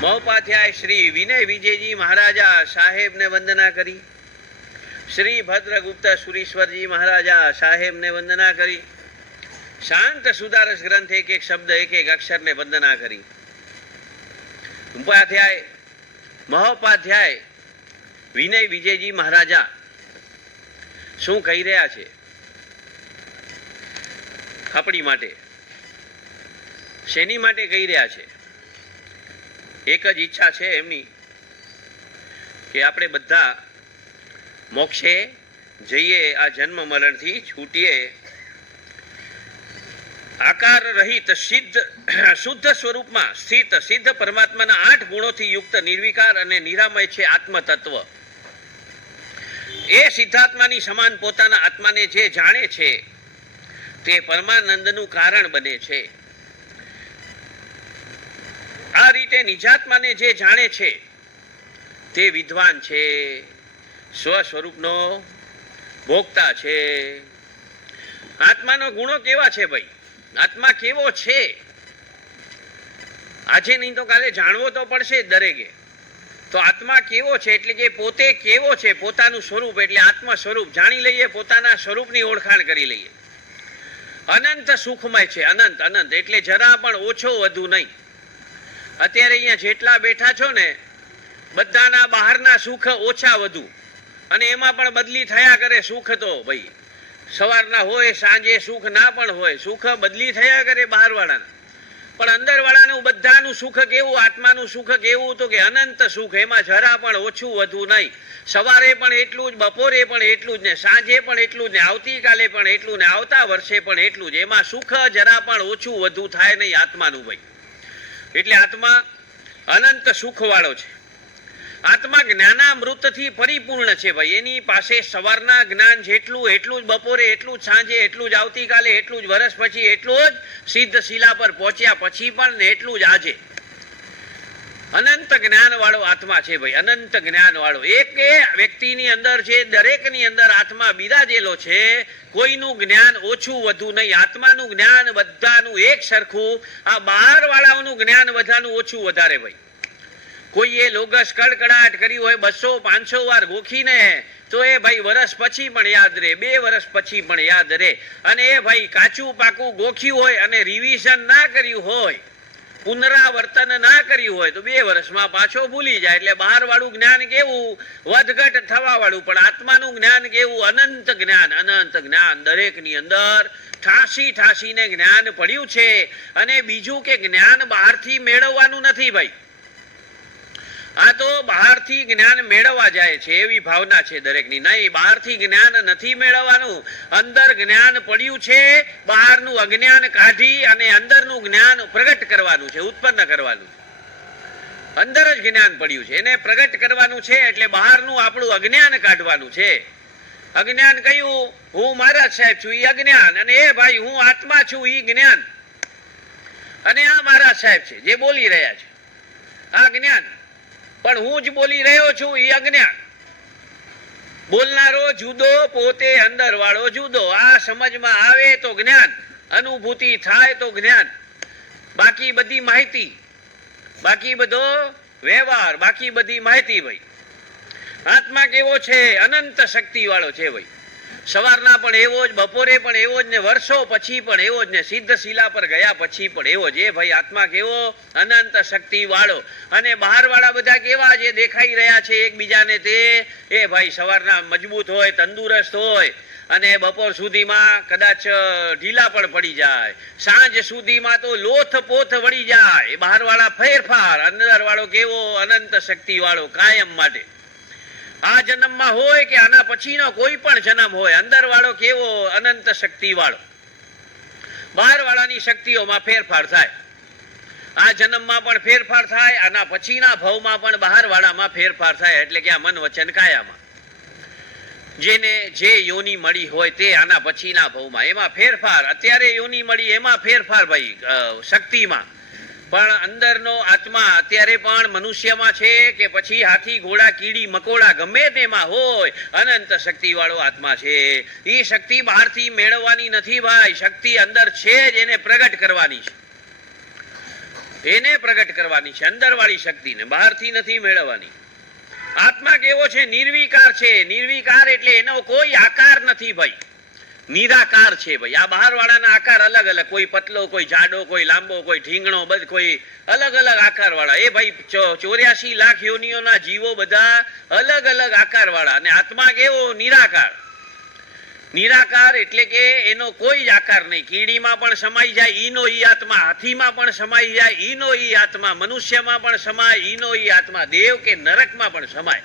મહોપાધ્યાય શ્રી વિનય વિજયજી મહારાજા સાહેબને વંદના કરી, શ્રી ભદ્રગુપ્ત સુરીશ્વરજી મહારાજા સાહેબને વંદના કરી, શાંત સુદારસ ગ્રંથ એક એક શબ્દ એક એક અક્ષરને વંદના કરી. ઉપાધ્યાય મહોપાધ્યાય વિનય વિજયજી મહારાજા શું કહી રહ્યા છે આપણી માટે, શેની માટે કહી રહ્યા છે? એક જ ઈચ્છા છે એમની કે આપણે બધા મોક્ષે જઈએ, આ જન્મ મરણથી છૂટીએ, આકાર રહિત શુદ્ધ સ્વરૂપમાં સ્થિત સિદ્ધ પરમાત્માના 8 ગુણોથી યુક્ત નિર્વિકાર અને નિરામય છે આત્મતત્વ. એ સિદ્ધાત્માની સમાન પોતાના આત્માને જે જાણે છે તે પરમાનંદનું કારણ બને છે. આ રીતે નિજાત્માને જે જાણે છે તે વિદ્વાન છે, સ્વ સ્વરૂપનો ભોગતા છે. આત્માનો ગુણો કેવા છે ભાઈ? આત્મા કેવો છે? આજે નહીં તો કાલે જાણવો તો પડશે દરેકે. તો આત્મા કેવો છે એટલે કે પોતે કેવો છે, પોતાનું સ્વરૂપ એટલે આત્મ સ્વરૂપ જાણી લઈએ, પોતાના સ્વરૂપની ઓળખાણ કરી લઈએ. અનંત સુખમય છે, અનંત અનંત એટલે જરા પણ ઓછો વધુ નહીં. અત્યારે અહીંયા જેટલા બેઠા છો ને બધાના બહારના સુખ ઓછા વધુ, અને એમાં પણ બદલી થયા કરે સુખ. તો ભાઈ સવારના હોય સાંજે સુખ ના પણ હોય, સુખ બદલી થયા કરે બહારવાળાના, પણ અંદરવાળાનું બધાનું સુખ કેવું, આત્માનું સુખ કેવું? તો કે અનંત સુખ, એમાં જરા પણ ઓછું વધુ નહીં. સવારે પણ એટલું જ, બપોરે પણ એટલું જ, ને સાંજે પણ એટલું જ, ને આવતીકાલે પણ એટલું, ને આવતા વર્ષે પણ એટલું જ. એમાં સુખ જરા પણ ઓછું વધુ થાય નહીં આત્માનું ભાઈ. એટલે આત્મા અનંત સુખ વાળો છે. આત્મા જ્ઞાનામૃતથી પરિપૂર્ણ છે ભાઈ. એની પાસે સવારના જ્ઞાન જેટલું એટલું જ, બપોરે એટલું જ, સાંજે એટલું જ, આવતીકાલે એટલું જ, વર્ષ પછી એટલું જ, સિદ્ધ શિલા પર પહોંચ્યા પછી પણ ને એટલું જ આજે. અનંત જ્ઞાન વાળો આત્મા છે ભાઈ, અનંત જ્ઞાન વાળો. એક વ્યક્તિની અંદર છે, દરેકની અંદર આત્મા બિરાજેલો છે. કોઈનું જ્ઞાન ઓછું વધુ નહીં. આત્માનું જ્ઞાન બધાનું એક સરખું. આ બહાર વાળાઓનું જ્ઞાન બધાનું ઓછું વધારે ભાઈ. કોઈએ લોગસ કડકડાટ કર્યું હોય 200-500 વાર ગોખીને, તો એ ભાઈ વર્ષ પછી પણ યાદ રહે, 2 વર્ષ પછી પણ યાદ રહે. અને એ ભાઈ કાચું પાકું ગોખ્યું હોય અને રિવિઝન ના કર્યું હોય, પુનરાવર્તન ના કર્યું હોય, તો 2 વર્ષમાં પાછો ભૂલી જાય. એટલે બહાર વાળું જ્ઞાન કેવું, વધઘટ થવા વાળું, પણ આત્માનું જ્ઞાન કેવું, અનંત જ્ઞાન. અનંત જ્ઞાન દરેકની અંદર ઠાસી ઠાસીને જ્ઞાન પડ્યું છે. અને બીજું કે જ્ઞાન બહારથી મેળવવાનું નથી ભાઈ. આ તો બહારથી જ્ઞાન મેળવવા જાય છે એવી ભાવના છે દરેકની. નહીં, બહારથી જ્ઞાન નથી મેળવવાનું. અંદર જ્ઞાન પડ્યું છે, બહારનું અજ્ઞાન કાઢી અને અંદરનું જ્ઞાન પ્રગટ કરવાનું છે, ઉત્પન્ન કરવાનું. અંદર જ જ્ઞાન પડ્યું છે, એને પ્રગટ કરવાનું છે. એટલે બહારનું આપણું અજ્ઞાન કાઢવાનું છે. અજ્ઞાન કયું? હું મહારાજ સાહેબ છું, એ અજ્ઞાન. અને એ ભાઈ હું આત્મા છું, એ જ્ઞાન. અને આ મહારાજ સાહેબ છે જે બોલી રહ્યા છે, આ જ્ઞાન. પણ હું જ બોલી રહ્યો છું, એ અજ્ઞાન. બોલનારો જુદો, પોતે અંદર વાળો જુદો. આ સમજમાં આવે તો જ્ઞાન, અનુભૂતિ થાય તો જ્ઞાન. બાકી બધી માહિતી, બાકી બધો વ્યવહાર, બાકી બધી માહિતી ભાઈ. આત્મા કેવો છે? અનંત શક્તિ વાળો છે ભાઈ. સવારના પણ એવો જ, બપોરે પણ એવો જ, ને વર્ષો પછી પણ એવો જ, ને સિદ્ધ શિલા પર ગયા પછી પણ એવો જ. એ ભાઈ આત્મા કેવો? અનંત શક્તિ વાળો. અને બહાર વાળા બધા કેવા જે દેખાઈ રહ્યા છે એકબીજાને, તે એ ભાઈ સવારના મજબૂત હોય, તંદુરસ્ત હોય, અને બપોર સુધીમાં કદાચ ઢીલા પણ પડી જાય, સાંજ સુધીમાં તો લોથ પોથ વળી જાય. બહાર વાળા ફેરફાર, અંદર વાળો કેવો? અનંત શક્તિ વાળો, કાયમ માટે. આ જન્મમાં હોય કે આના પછીનો કોઈ પણ જન્મ હોય, અંદર વાળો કેવો? અનંત શક્તિ વાળો. બહાર વાળાની શક્તિઓમાં ફેરફાર થાય. આ જન્મમાં પણ ફેરફાર થાય, આના પછીના ભવમાં પણ બહાર વાળામાં ફેરફાર થાય. એટલે કે આ મન વચન કાયામાં જેને જે યોની મળી હોય તે આના પછીના ભવમાં એમાં ફેરફાર. અત્યારે યોની મળી એમાં ફેરફાર ભાઈ શક્તિમાં. પણ અંદરનો આત્મા અત્યારે પણ મનુષ્યમાં છે કે પછી હાથી, ઘોડા, કીડી, મકોડા ગમે તેમાં હોય, અનંત શક્તિ વાળો આત્મા છે. એ શક્તિ બહારથી મેળવવાની નથી ભાઈ. શક્તિ અંદર છે જ, એને પ્રગટ કરવાની છે. એને પ્રગટ કરવાની છે, અંદરવાળી શક્તિને, બહારથી નથી મેળવવાની. આત્મા કેવો છે? નિર્વિકાર છે. નિર્વિકાર એટલે એનો કોઈ આકાર નથી ભાઈ, નિરાકાર છે ભાઈ. આ બહાર વાળાના આકાર અલગ અલગ, કોઈ પતલો, કોઈ જાડો, કોઈ લાંબો, કોઈ ઢીંગણો, કોઈ અલગ અલગ આકાર વાળા. એ ભાઈ 84 લાખ યોનિઓના જીવો બધા અલગ અલગ આકાર વાળા. અને આત્મા કેવો? નિરાકાર. નિરાકાર એટલે કે એનો કોઈ જ આકાર નહીં. કીડીમાં પણ સમાઈ જાય, ઈનો ઈ આત્મા. હાથીમાં પણ સમાઈ જાય, ઈનો ઈ આત્મા. મનુષ્યમાં પણ સમાય, ઈનો ઈ આત્મા. દેવ કે નરકમાં પણ સમાય,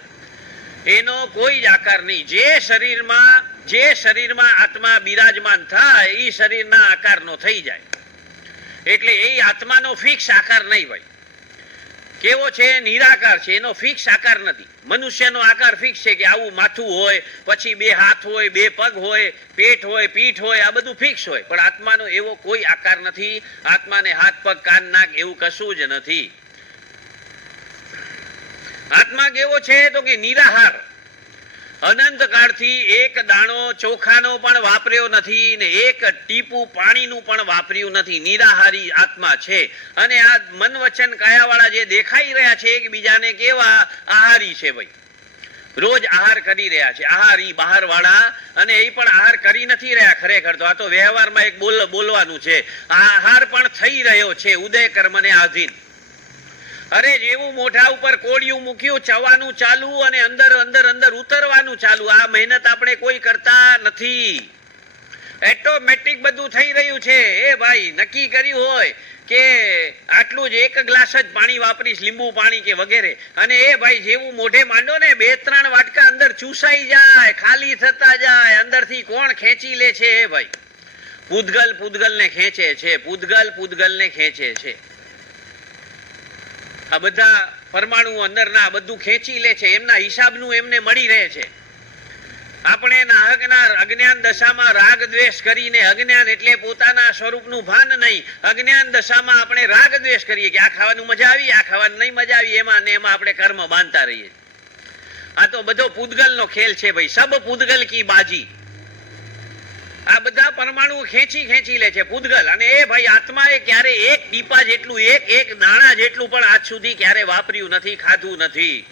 એનો કોઈ જ આકાર નહીં. જે શરીરમાં આત્મા બિરાજમાન થાય એ શરીરના આકારનો થઈ જાય. એટલે એ આત્માનો ફિક્સ આકાર નહીં ભાઈ. કેવો છે? નિરાકાર છે. એનો ફિક્સ આકાર નથી. મનુષ્યનો આકાર ફિક્સ છે કે આવું માથું હોય, પછી 2 હાથ હોય, 2 પગ હોય, પેટ હોય, પીઠ હોય, આ બધું ફિક્સ હોય. પણ આત્માનો એવો કોઈ આકાર નથી. આત્માને હાથ, પગ, કાન, નાક એવું કશું જ નથી. આત્મા કેવો છે? તો કે નિરાહાર. અનંત કાળથી એક દાણો ચોખાનો પણ વાપર્યો નથી ને એક ટીપું પાણીનું પણ વાપર્યું નથી. નિરાહારી આત્મા છે. અને આ મન વચન કાયાવાળા જે દેખાઈ રહ્યા છે એકબીજાને કેવા? આહારી છે ભાઈ. રોજ આહાર કરી રહ્યા છે. આહારી બહાર વાળા. અને એ પણ આહાર કરી નથી રહ્યા ખરેખર તો. આ તો વ્યવહારમાં એક બોલવાનું છે. આહાર પણ થઈ રહ્યો છે ઉદય કર્મને આધીન. અરે જેવું મોઢા ઉપર કોળિયું મૂક્યું, ચવાનું ચાલુ અને અંદર અંદર અંદર ઉતરવાનું ચાલુ. આ મહેનત આપણે કોઈ કરતા નથી. ઓટોમેટિક બધું થઈ રહ્યું છે. એ ભાઈ નક્કી કર્યું હોય કે આટલું જ 1 ગ્લાસ જ પાણી વાપરીશ, લીંબુ પાણી કે વગેરે, અને એ ભાઈ જેવું મોઢે માંડો ને 2-3 વાટકા અંદર ચૂસાઈ જાય, ખાલી થતા જાય. અંદરથી કોણ ખેંચી લે છે? એ ભાઈ પૂતગલને ખેંચે છે. પૂતગલને ખેંચે છે. આ બધા પરમાણુ અંદરના બધું ખેંચી લે છે. એમના હિસાબનું એમને મળી રહે છે. આપણે નાહકના અજ્ઞાન દશામાં રાગ દ્વેષ કરીને, અજ્ઞાન એટલે પોતાના સ્વરૂપનું ભાન નહીં, અજ્ઞાન દશામાં આપણે રાગ દ્વેષ કરીએ કે આ ખાવાનું મજા આવી, આ ખાવાનું નહીં મજા આવી, એમાં ને એમાં આપણે કર્મ બાંધતા રહીએ. આ તો બધો પૂતગલનો ખેલ છે ભાઈ. સબ પૂતગલ કી બાજી. આ બધા પરમાણુ ખેંચી લે છે પૂતગલ. અને એ ભાઈ આત્માએ ક્યારે એક ટીપા જેટલું, એક દાણા જેટલું પણ આજ સુધી ક્યારે વાપર્યું નથી, ખાધું નથી.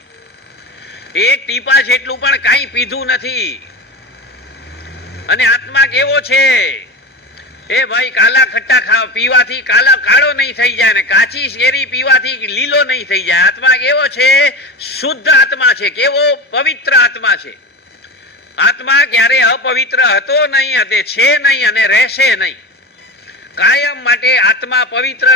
એક ટીપા જેટલું પણ કાંઈ પીધું નથી. અને આત્મા કેવો છે? એ ભાઈ કાલા ખટ્ટા પીવાથી કાળો નહીં થઈ જાય ને કાચી શેરી પીવાથી લીલો નહીં થઈ જાય. આત્મા કેવો છે? શુદ્ધ આત્મા છે. કેવો? પવિત્ર આત્મા છે. આત્મા ક્યારે અપવિત્ર હતો નહીં, છે નહીં અને રહેશે નહીં. કાયમ માટે આત્મા પવિત્ર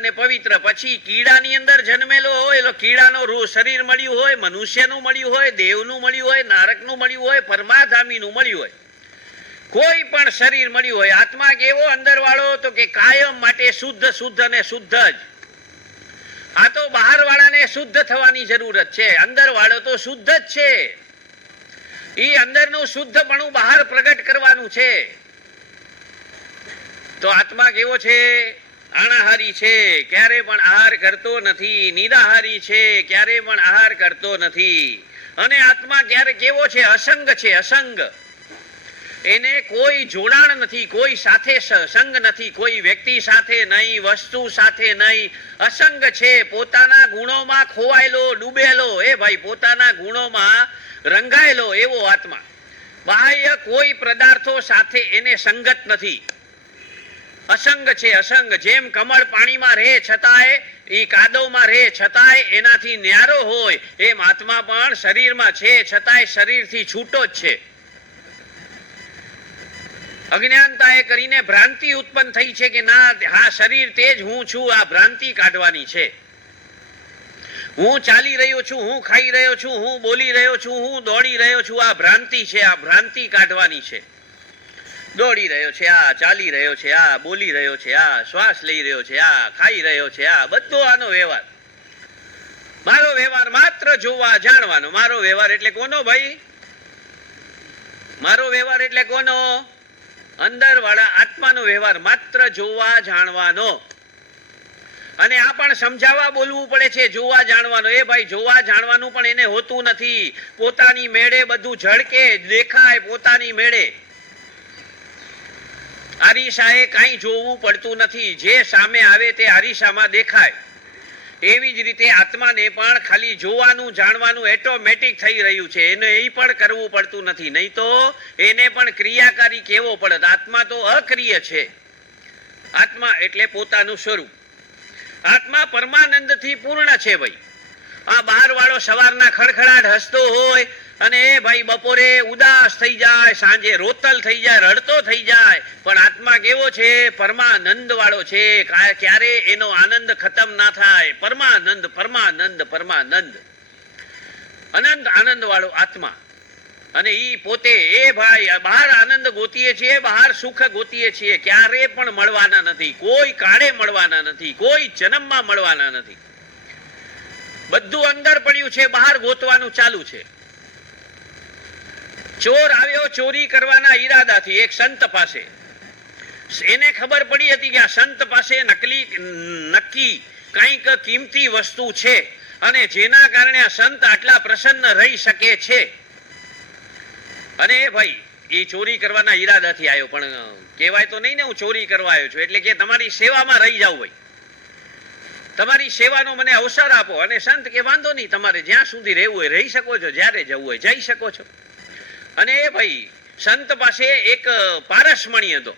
ને પવિત્ર. પછી કીડાની અંદર જન્મેલો હોય, એટલે કીડાનો શરીર મળ્યું હોય, મનુષ્યનું મળ્યું હોય, દેવનું મળ્યું હોય, નારકનું મળ્યું હોય, પરમાધામીનું મળ્યું હોય, કોઈ પણ શરીર મળ્યું હોય. આત્મા કેવો અંદર વાળો? તો કે કાયમ માટે શુદ્ધ અને શુદ્ધ જ. આ તો બહાર વાળાને શુદ્ધ થવાની જરૂરત છે, અંદર વાળો તો શુદ્ધ જ છે. એ અંદરનું શુદ્ધપણું બહાર પ્રગટ કરવાનું છે. તો આત્મા કેવો છે? અનાહારી છે, ક્યારે પણ આહાર કરતો નથી. નિરાહારી છે, ક્યારે પણ આહાર કરતો નથી. અને આત્મા ક્યારે કેવો છે? અસંગ છે. અસંગ. એને કોઈ જોડાણ નથી, કોઈ સાથે સંગ નથી, કોઈ વ્યક્તિ સાથે નહીં, વસ્તુ સાથે નહીં. અસંગ છે. પોતાના ગુણોમાં ખોવાયેલો, ડૂબેલો. એ ભાઈ પોતાના ગુણોમાં રંગાયેલો એવો આત્મા. બાહ્ય કોઈ પદાર્થો સાથે એને સંગત નથી. અસંગ છે. અસંગ. જેમ કમળ પાણીમાં રહે છતાંય, એ કાદવમાં રહે છતાંય એનાથી ન્યારો હોય, એમ આત્મા પણ શરીરમાં છે છતાંય શરીરથી છૂટો જ છે. અજ્ઞાનતાએ કરીને ભ્રાંતિ ઉત્પન્ન થઈ છે કે ના, હા શરીર તે જ હું છું. આ ભ્રાંતિ કાઢવાની છે. હું ચાલી રહ્યો છું, હું ખાઈ રહ્યો છું, હું બોલી રહ્યો છું, હું દોડી રહ્યો છું. આ ભ્રાંતિ છે. આ ભ્રાંતિ કાઢવાની છે. દોડી રહ્યો છે, આ ચાલી રહ્યો છે, આ બોલી રહ્યો છે, આ શ્વાસ લઈ રહ્યો છે, આ ખાઈ રહ્યો છે, આ બધો આનો વ્યવહાર. મારો વ્યવહાર માત્ર જોવા જાણવાનો. મારો વ્યવહાર એટલે કોનો ભાઈ? મારો વ્યવહાર એટલે કોનો? અંદર વાળા આત્માનો વ્યવહાર, માત્ર જોવા જાણવાનો. અને આ પણ સમજાવવા બોલવું પડે છે. જોવા જાણવાનો. એ ભાઈ જોવા જાણવાનું પણ એને હોતું નથી. પોતાની મેળે બધું ઝળકે, દેખાય પોતાની મેળે. અરીસાએ કાંઈ જોવું પડતું નથી, જે સામે આવે તે અરીસામાં દેખાય. એવી જ રીતે આત્માને પણ ખાલી જોવાનું જાણવાનું એટોમેટિક થઈ રહ્યું છે, એને એ પણ કરવું પડતું નથી. નહીં તો એને પણ ક્રિયાકારી કેવો પડે. આત્મા તો અક્રિય છે. આત્મા એટલે પોતાનું સ્વરૂપ. આત્મા પરમાનંદથી પૂર્ણ છે ભાઈ. આ બહાર વાળો સવારના ખડખડાટ હસતો હોય અને ભાઈ બપોરે ઉદાસ થઈ જાય, સાંજે રોતલ થઈ જાય, રડતો થઈ જાય, પણ આત્મા કેવો છે? પરમાનંદ વાળો છે. ક્યારે એનો આનંદ ખતમ ના થાય. પરમાનંદ પરમાનંદ પરમાનંદ, અનંત આનંદ વાળો આત્મા. અને ઈ પોતે એ ભાઈ બહાર આનંદ ગોતીએ છીએ, બહાર સુખ ગોતીએ છીએ, ક્યારે પણ મળવાના નથી. કોઈ કાળે મળવાના નથી, કોઈ જન્મમાં મળવાના નથી. બધું અંદર પડ્યું છે, બહાર ગોતવાનું ચાલુ છે. ચોર આવ્યો ચોરી કરવાના ઈરાદાથી એક સંત પાસે. એને ખબર પડી હતી કે આ સંત પાસે નક્કી કંઈક કિંમતી વસ્તુ છે અને જેના કારણે આ સંત આટલા પ્રસન્ન રહી શકે છે. અને ભાઈ એ ચોરી કરવાના ઈરાદાથી આવ્યો, પણ કહેવાય તો નહીં ને હું ચોરી કરવા આવ્યો છું. એટલે કે તમારી સેવામાં રહી જાવ ભાઈ, તમારી સેવાનો મને અવસર આપો. અને સંત કે વાંધો નહીં, તમારે જ્યાં સુધી રહેવું હોય રહી શકો છો, જ્યારે જવું હોય જઈ શકો છો. અને એ ભાઈ સંત પાસે એક પારસમણી હતો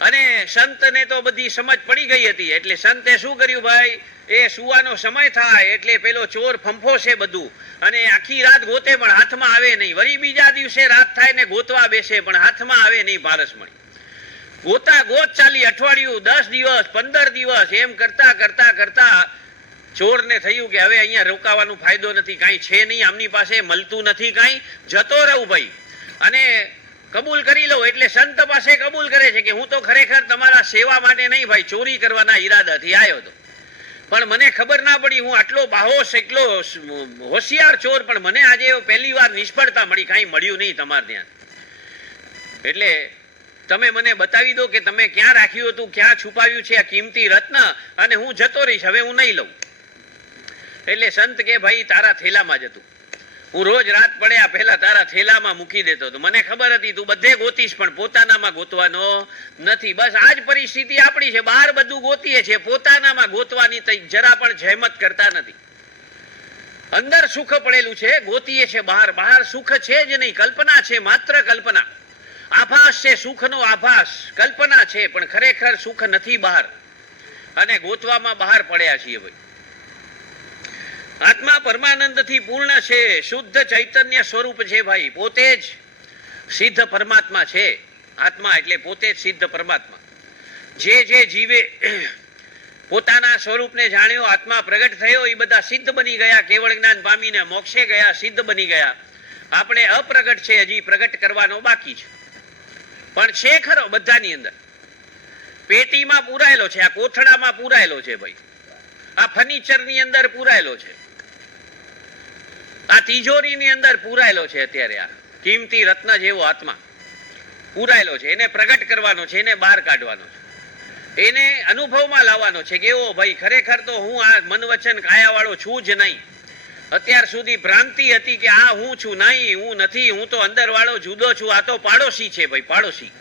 અને સંતને તો બધી સમજ પડી ગઈ હતી. એટલે સંતે શું કર્યું ભાઈ, એ સુવાનો સમય થાય એટલે પેલો ચોર ફંફો છે બધું, અને આખી રાત ગોતે પણ હાથમાં આવે નહીં. વળી બીજા દિવસે રાત થાય ને ગોતવા બેસે પણ હાથમાં આવે નહીં પારસમણી. ગોતા ગોત ચાલી, અઠવાડિયું, 10 દિવસ, 15 દિવસ, એમ કરતા કરતા કરતા ચોરને થયું કે હવે અહીંયા રોકાવાનો ફાયદો નથી, કાંઈ છે નહીં આમની પાસે, મળતું નથી કાંઈ, જતો રહું ભાઈ અને કબૂલ કરી લઉં. એટલે સંત પાસે કબૂલ કરે છે કે હું તો ખરેખર તમારા સેવા માટે નહીં ભાઈ, ચોરી કરવાના ઈરાદાથી આવ્યો હતો, પણ મને ખબર ના પડી. હું આટલો બાહોશ, એટલો હોશિયાર ચોર, પણ મને આજે પહેલી વાર નિષ્ફળતા મળી, કાંઈ મળ્યું નહીં તમારે ત્યાં. એટલે તમે મને બતાવી દો કે તમે ક્યાં રાખ્યું હતું, ક્યાં છુપાવ્યું છે આ કિંમતી રત્ન, અને હું જતો રહીશ, હવે હું નહીં લઉં. એટલે સંત કે ભાઈ તારા થેલામાં જ હતું, હું રોજ રાત પડ્યા પહેલા તારા થેલામાં મૂકી દેતો હતો. મને ખબર હતી તું બધે ગોતીશ પણ પોતાનામાં ગોતવાનો નથી. બસ આ જ પરિસ્થિતિ આપણી છે. બહાર બધું ગોતીએ છીએ, પોતાનામાં ગોતવાની જરા પણ જહેમત કરતા નથી. અંદર સુખ પડેલું છે, ગોતીએ છે બહાર. બહાર સુખ છે જ નહીં, કલ્પના છે, માત્ર કલ્પના. આભાસ છે, સુખનો આભાસ, કલ્પના છે, પણ ખરેખર સુખ નથી બહાર. અને ગોતવામાં બહાર પડ્યા છીએ ભાઈ. આત્મા પરમાનંદથી પૂર્ણ છે, શુદ્ધ ચૈતન્ય સ્વરૂપ છે ભાઈ. પોતે જ સિદ્ધ પરમાત્મા છે. આત્મા એટલે પોતે જ સિદ્ધ પરમાત્મા. જે જીવે પોતાના સ્વરૂપને જાણ્યો, આત્મા પ્રગટ થયો, એ બધા સિદ્ધ બની ગયા, કેવળ જ્ઞાન પામીને મોક્ષે ગયા, સિદ્ધ બની ગયા. આપણે અપ્રગટ છે, હજી પ્રગટ કરવાનો બાકી છે. પણ છે ખરો બધાની અંદર. પેટીમાં પૂરાયેલો છે, આ કોથળામાં પૂરાયેલો છે ભાઈ, આ ફર્નિચરની અંદર પૂરાયેલો છે, આ તિજોરીની અંદર પૂરાયેલો છે. અત્યારે આ કિંમતી રત્ન જેવો આત્મા પૂરાયેલો છે. એને પ્રગટ કરવાનો છે, એને બહાર કાઢવાનો છે, એને અનુભવમાં લાવવાનો છે કે એવો ભાઈ ખરેખર તો હું આ મન વચન કાયા વાળો છું જ નહીં. અત્યાર સુધી ભ્રાંતિ હતી કે આ હું છું, નહીં હું નથી, હું તો અંદર વાળો જુદો છું. આ તો પાડોશી છે ભાઈ, પાડોશી,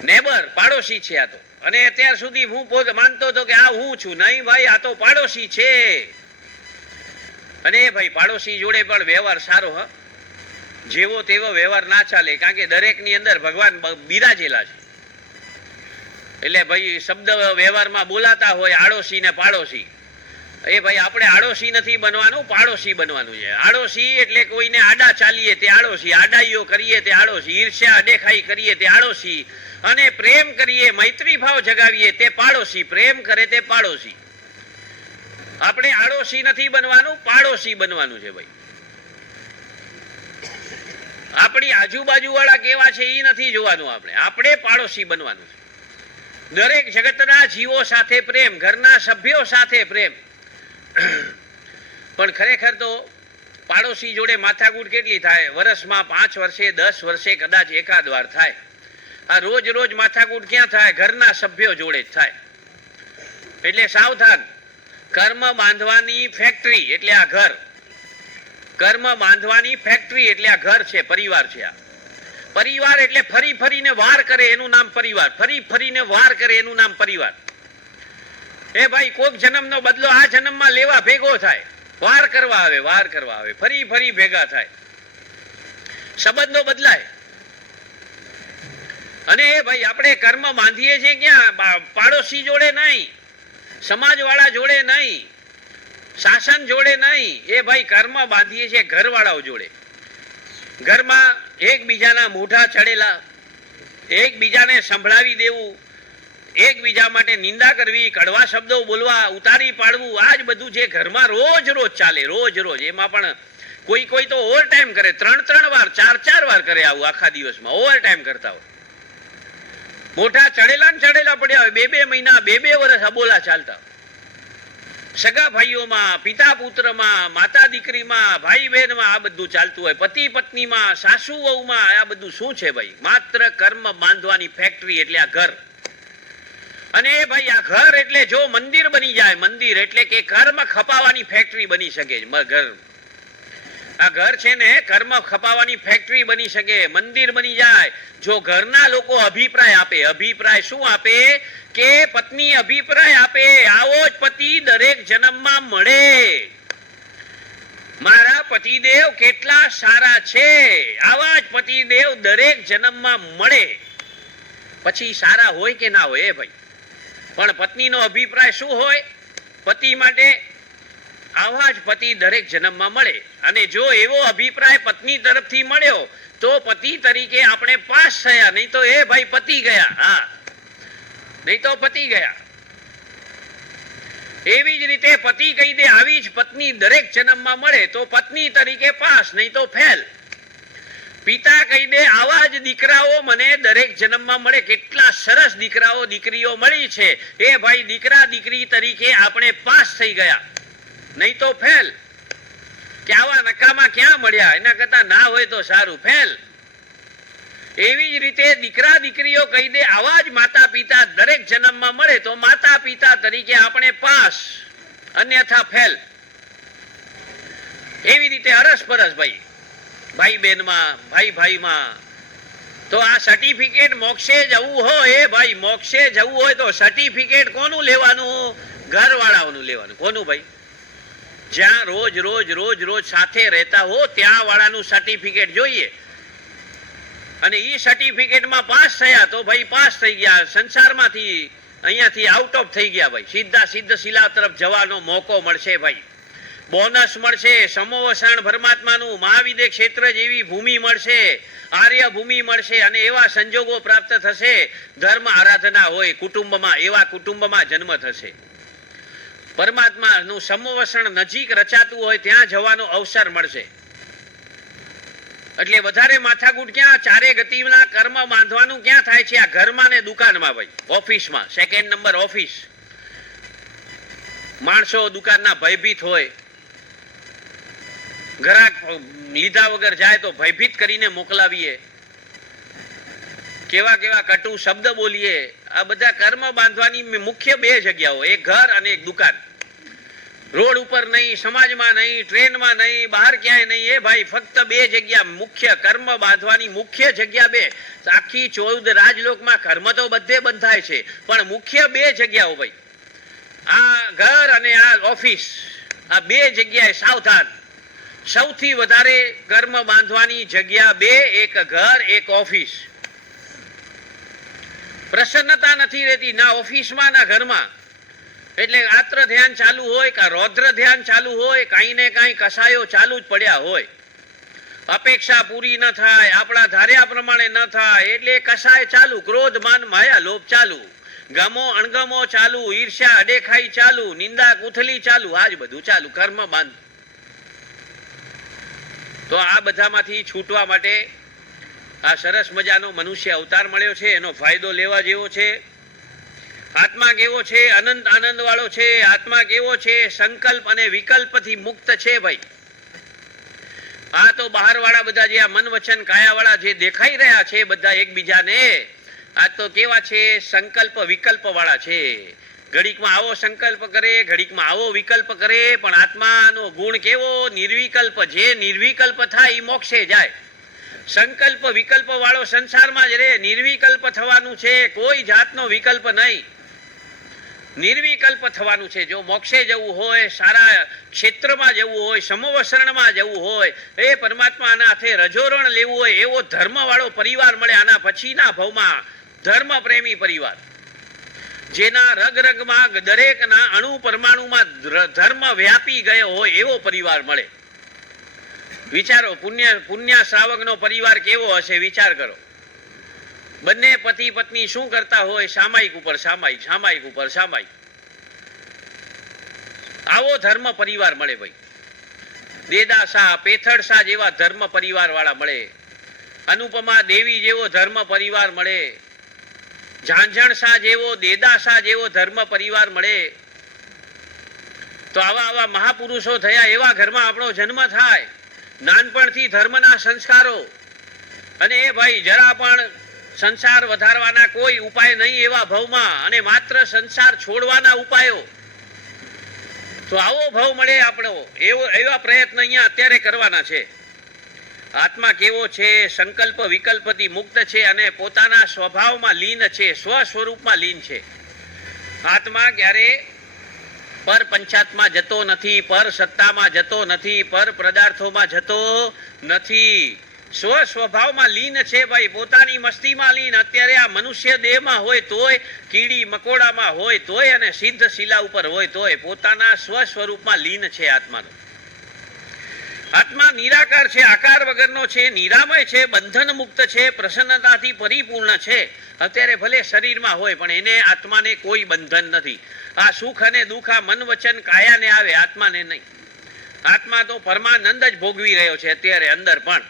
નેબર, પાડોશી છે આ તો. અને અત્યાર સુધી હું પોતે માનતો હતો કે આ હું છું, નહીં ભાઈ આ તો પાડોશી છે. અને ભાઈ પાડોશી જોડે પણ વ્યવહાર સારો, હ જેવો તેવો વ્યવહાર ના ચાલે, કારણ કે દરેકની અંદર ભગવાન બિરાજેલા છે. એટલે ભાઈ શબ્દ વ્યવહારમાં બોલાતા હોય આડોશી ને પાડોશી, એ ભાઈ આપણે આડોશી નથી બનવાનું, પાડોશી બનવાનું છે. આડોશી એટલે કોઈને આડા ચાલીએ તે આડોશી, આડાઈઓ કરીએ તે આડોશી, ઈર્ષ્યા અડેખાઈ કરીએ તે આડોશી, અને પ્રેમ કરીએ, મૈત્રી ભાવ જગાવીએ તે પાડોશી, પ્રેમ કરે તે પાડોશી. આપણે આડોશી નથી બનવાનું, પાડોશી બનવાનું છે ભાઈ. આપણી આજુબાજુ વાળા કેવા છે એ નથી જોવાનું, આપણે પાડોશી બનવાનું છે. દરેક જગતના જીવો સાથે પ્રેમ, ઘરના સભ્યો સાથે પ્રેમ. પણ ખરેખર તો પાડોશી જોડે માથાકૂટ કેટલી થાય? વર્ષમાં 5 વર્ષે 10 વર્ષે કદાચ એકાદ વાર થાય. આ રોજ રોજ માથાકૂટ ક્યાં થાય? ઘરના સભ્યો જોડે જ થાય. એટલે સાવધાન. કર્મ બાંધવાની ફેક્ટરી એટલે આ ઘર, કર્મ બાંધવાની ફેક્ટરી એટલે આ ઘર છે, પરિવાર છે આ. પરિવાર એટલે ફરી ફરીને વાર કરે એનું નામ પરિવાર, ફરી ફરીને વાર કરે એનું નામ પરિવાર. એ ભાઈ કોક જન્મનો બદલો આ જન્મમાં લેવા ભેગો થાય, વાર કરવા આવે, ફરી ફરી ભેગા થાય, સંબંધો બદલાય. અને એ ભાઈ આપણે કર્મ બાંધીએ છીએ ક્યાં? પાડોશી જોડે નહીં, સમાજવાળા જોડે નહીં, શાસન જોડે નહીં. એ ભાઈ કર્મ બાંધીએ છીએ ઘરવાળાઓ જોડે. ઘરમાં એકબીજાના મોઢા ચડેલા, એકબીજાને સંભળાવી દેવું, એકબીજા માટે નિંદા કરવી, કડવા શબ્દો બોલવા, ઉતારી પાડવું, આ જ બધું જે ઘરમાં રોજ રોજ ચાલે, રોજ રોજ. એમાં પણ કોઈ તો ઓવર ટાઈમ કરે, 3 વાર 4 વાર કરે આવું આખા દિવસમાં, ઓવર ટાઈમ કરતા હોય. મોઢા ચડેલા ને ચડેલા પડ્યા હોય, 2 મહિના 2 વર્ષ અબોલા ચાલતા. સગા ભાઈઓમાં, પિતા પુત્રમાં, માતા દીકરીમાં, ભાઈ બહેનમાં આ બધું ચાલતું હોય. પતિ પત્નીમાં, સાસુ વહુમાં આ બધું શું છે ભાઈ? માત્ર કર્મ બાંધવાની ફેક્ટરી એટલે આ ઘર. અને ભાઈ આ ઘર એટલે જો મંદિર બની જાય, મંદિર એટલે કે કર્મ ખપાવવાની ફેક્ટરી બની શકે. ઘર, આ ઘર છે ને કર્મ ખપાવવાની ફેક્ટરી બની શકે, મંદિર બની જાય. જો ઘરના લોકો અભિપ્રાય આપે, અભિપ્રાય શું આપે? કે પત્ની અભિપ્રાય આપે, આવો જ પતિ દરેક જન્મમાં મળે, મારા પતિદેવ કેટલા સારા છે, આવા જ પતિદેવ દરેક જન્મમાં મળે. પછી સારા હોય કે ના હોય એ ભાઈ, પણ પત્નીનો અભિપ્રાય શું હોય? પતિ માટે આવા જ પતિ દરેક જન્મમાં મળે. અને જો એવો અભિપ્રાય પત્ની તરફથી મળ્યો તો પતિ તરીકે આપણે પાસ થયા, નહીં તો એ ભાઈ પતિ ગયા. હા, નહીં તો પતિ ગયા. એવી જ રીતે પતિ કહી દે આવી જ પત્ની દરેક જન્મમાં મળે તો પત્ની તરીકે પાસ, નહીં તો ફેલ. પિતા કહી દે આવા જ દીકરાઓ મને દરેક જન્મમાં મળે, કેટલા સરસ દીકરાઓ દીકરીઓ મળી છે, એ ભાઈ દીકરા દીકરી તરીકે આપણે પાસ થઈ ગયા, નહીં તો ફેલ. કે આવા નકામા ક્યાં મળ્યા, એના કરતા ના હોય તો સારું, ફેલ. એવી જ રીતે દીકરા દીકરીઓ કહી દે આવા જ માતા પિતા દરેક જન્મમાં મળે તો માતા પિતા તરીકે આપણે પાસ, અન્યથા ફેલ. એવી રીતે અરસપરસ ભાઈ, ભાઈ બહેનમાં, ભાઈ ભાઈમાં. તો આ સર્ટિફિકેટ મોક્ષે જવું હોય, એ ભાઈ મોક્ષે જવું હોય તો સર્ટિફિકેટ કોનું લેવાનું? ઘરવાળાઓનું લેવાનું. કોનું ભાઈ? જ્યાં રોજ રોજ રોજ રોજ સાથે રહેતા હો ત્યાં વાળાનું સર્ટિફિકેટ જોઈએ. અને એ સર્ટિફિકેટમાં પાસ થયા તો ભાઈ પાસ થઈ ગયા, સંસારમાંથી અહીંયાથી આઉટ ઓફ થઈ ગયા ભાઈ, સીધા સિદ્ધ શિલા તરફ જવાનો મોકો મળશે ભાઈ, બોનસ મળશે, સમોવસણ પરમાત્માનું, મહાવિદ્ય ક્ષેત્ર જેવી ભૂમિ મળશે, આર્ય ભૂમિ મળશે. અને એવા સંજોગો પ્રાપ્ત થશે, ધર્મ આરાધના હોય કુટુંબમાં, એવા કુટુંબમાં જન્મ થશે. પરમાત્માનું સમોવસણ નજીક રચાતું હોય ત્યાં જવાનો અવસર મળશે. એટલે વધારે માથાકૂટ ક્યાં? ચારે ગતિના કર્મ બાંધવાનું ક્યાં થાય છે? આ ઘરમાં ને દુકાનમાં ભાઈ, ઓફિસમાં. 2nd number office. માણસો દુકાનના ભયભીત હોય, ગ્રાહક લીધા વગર જાય તો ભયભીત કરીને મોકલાવીએ, કેવા કેવા કટુ શબ્દ બોલીએ. આ બધા કર્મ બાંધવાની મુખ્ય 2 જગ્યાઓ, એક ઘર અને એક દુકાન. રોડ ઉપર નહીં, સમાજમાં નહીં, ટ્રેનમાં નહીં, બહાર ક્યાંય નહીં. એ ભાઈ ફક્ત 2 જગ્યા મુખ્ય, કર્મ બાંધવાની મુખ્ય જગ્યા 2. આખી 14 રાજલોકમાં કર્મ તો બધે બંધાય છે, પણ મુખ્ય 2 જગ્યાઓ ભાઈ, આ ઘર અને આ ઓફિસ. આ 2 જગ્યાએ સાવધાન. સૌથી વધારે કર્મ બાંધવાની જગ્યા 2, એક ઘર, એક ઓફિસ. પ્રસન્નતા નથી રહેતી ના ઓફિસમાં ના ઘરમાં. એટલે આત્ર ધ્યાન ચાલુ હોય કે રૌદ્ર ધ્યાન ચાલુ હોય, કાંઈ ને કાંઈ કસાયો ચાલુ જ પડ્યા હોય. અપેક્ષા પૂરી ન થાય, આપણા ધાર્યા પ્રમાણે ન થાય એટલે કસાય ચાલુ, ક્રોધ માન માયા લોભ ચાલુ, ગમો અણગમો ચાલુ, ઈર્ષ્યા અડેખાઈ ચાલુ, નિંદા કુથલી ચાલુ, આ જ બધું ચાલુ, કર્મ બાંધ. તો આ બધામાંથી છૂટવા માટે આ સરસ મજાનો મનુષ્ય અવતાર મળ્યો છે, એનો ફાયદો લેવા જેવો છે. આત્મા કેવો છે? અનંત આનંદ વાળો છે. આત્મા કેવો છે? સંકલ્પ અને વિકલ્પથી મુક્ત છે ભાઈ. આ તો બહાર વાળા બધા જે આ મન વચન કાયા વાળા જે દેખાઈ રહ્યા છે બધા એકબીજાને, આ તો કેવા છે? સંકલ્પ વિકલ્પ વાળા છે. ઘડીકમાં આવો સંકલ્પ કરે, ઘડીકમાં આવો વિકલ્પ કરે. પણ આત્માનો ગુણ કેવો? નિર્વિકલ્પ. જે નિર્વિકલ્પ થાય એ મોક્ષે જાય. સંકલ્પ વિકલ્પ વાળો સંસારમાં જ રે, નિર્વિકલ્પ થવાનું છે, કોઈ જાતનો વિકલ્પ નહીં, નિર્વિકલ્પ થવાનું છે. જો મોક્ષે જવું હોય, સારા ક્ષેત્રમાં જવું હોય, સમવસરણમાં જવું હોય, એ પરમાત્માના હાથે રજોરણ લેવું હોય, એવો ધર્મ વાળો પરિવાર મળે. આના પછીના ભાવમાં ધર્મ પ્રેમી પરિવાર, જેના રગ રગમાં દરેકના અણુ પરમાણુમાં ધર્મ વ્યાપી ગયો હોય એવો પરિવાર મળે. વિચારો, પુણ્ય શ્રાવકનો પરિવાર કેવો હશે, વિચાર કરો. બંને પતિ પત્ની શું કરતા હોય, સામાયિક ઉપર સામાયિક, સામાયિક ઉપર સામાયિક. આવો ધર્મ પરિવાર મળે ભાઈ. દેદા શાહ, પેથડ શાહ જેવા ધર્મ પરિવાર વાળા મળે. અનુપમા દેવી જેવો ધર્મ પરિવાર મળે. ઝાંઝણ શાહ જેવો, દેદા શાહ જેવો ધર્મ પરિવાર મળે. તો આવા મહાપુરુષો થયા એવા ઘરમાં આપણો જન્મ થાય. નાનપણથી ધર્મના સંસ્કારો, અને એ ભાઈ જરા પણ સંસાર વધારવાના કોઈ ઉપાય નહીં એવા ભાવમાં, અને માત્ર સંસાર છોડવાના ઉપાયો. તો આવો ભાવ મળે આપણો, એવા પ્રયત્ન અહીંયા અત્યારે કરવાના છે. આત્મા કેવો છે, સંકલ્પ વિકલ્પથી મુક્ત છે અને પોતાના સ્વભાવમાં લીન છે, સ્વ સ્વરૂપમાં લીન છે. આત્મા ક્યારે પર પંચાત્મા જતો નથી, પર સત્તામાં જતો નથી, પર પદાર્થોમાં જતો નથી. સ્વ સ્વભાવમાં લીન છે ભાઈ, પોતાની મસ્તીમાં લીન. અત્યારે આ મનુષ્ય દેહમાં હોય તોય, કીડી મકોડામાં હોય તોય, અને સિદ્ધ શિલા ઉપર હોય તોય પોતાના સ્વ સ્વરૂપમાં લીન છે આત્માનો. આત્મા નિરાકાર છે, આકાર વગરનો છે, નિરામય છે, બંધન મુક્ત છે, પ્રસન્નતાથી પરિપૂર્ણ છે. અત્યારે ભલે શરીરમાં હોય પણ એને આત્માને કોઈ બંધન નથી. આ સુખ અને દુઃખ આ મન વચન કાયાને આવે, આત્માને નહીં. આત્મા તો પરમાનંદ જ ભોગવી રહ્યો છે અત્યારે અંદર પણ.